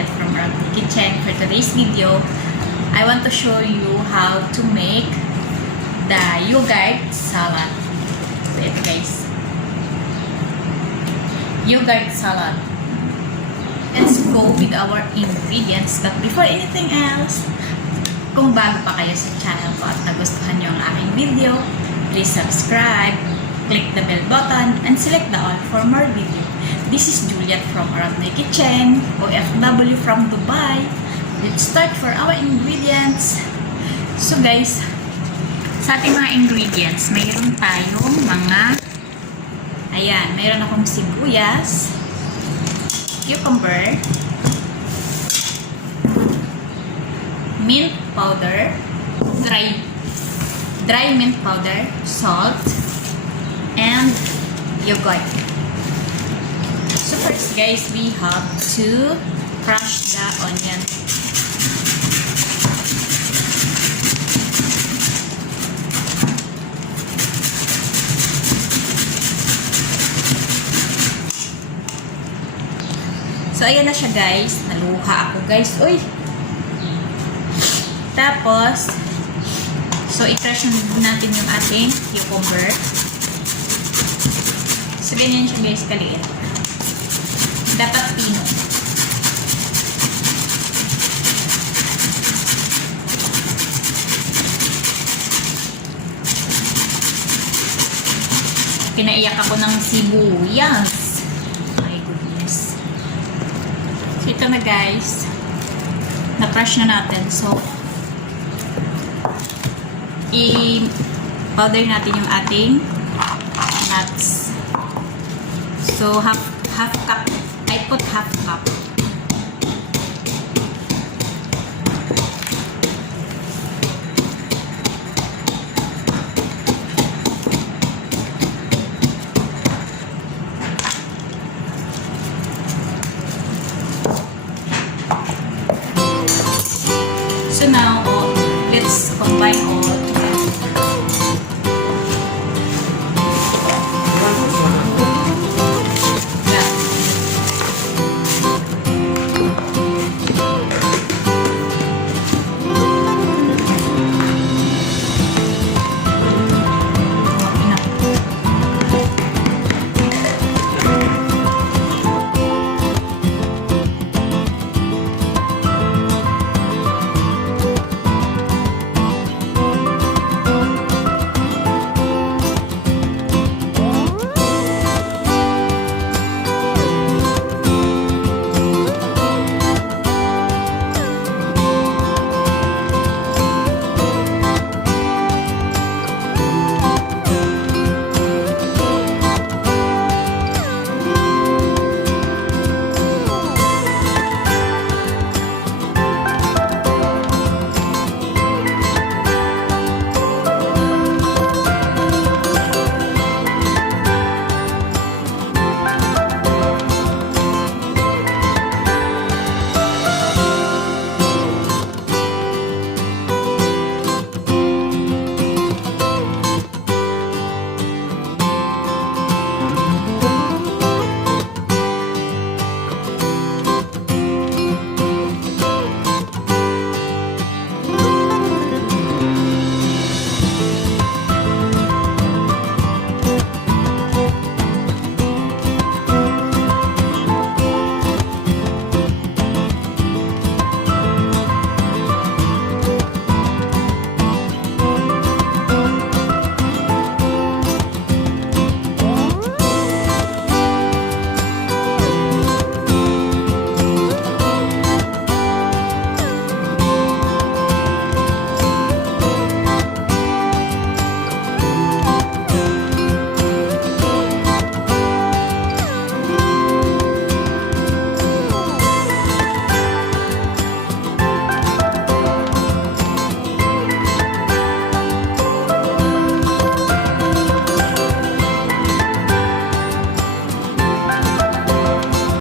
Juliet from our kitchen. For today's video, I want to show you how to make the yogurt salad. So ito guys, yogurt salad. Let's go with our ingredients. But before anything else, kung bago pa kayo sa channel ko at nagustuhan nyo ang aking video, please subscribe, click the bell button, and select the all for more video. This is Juliet from our kitchen, OFW from Dubai. Let's start for our ingredients. So guys, sa ating mga ingredients, mayroon tayong mayroon akong sibuyas, cucumber, mint powder, dry mint powder, salt, and yogurt. So first guys, we have to crush the onion. So ayan na siya guys, naluha ako guys. Uy! Tapos, so i-crush natin yung ating cucumber. So ganyan siya guys, kaliit. Dapat pino. Pinaiyak ako ng sibuyas. My goodness. So ito na guys. Na-crush na natin. So i-powder natin yung ating nuts. So half cup. I put half cup. So now, let's combine all.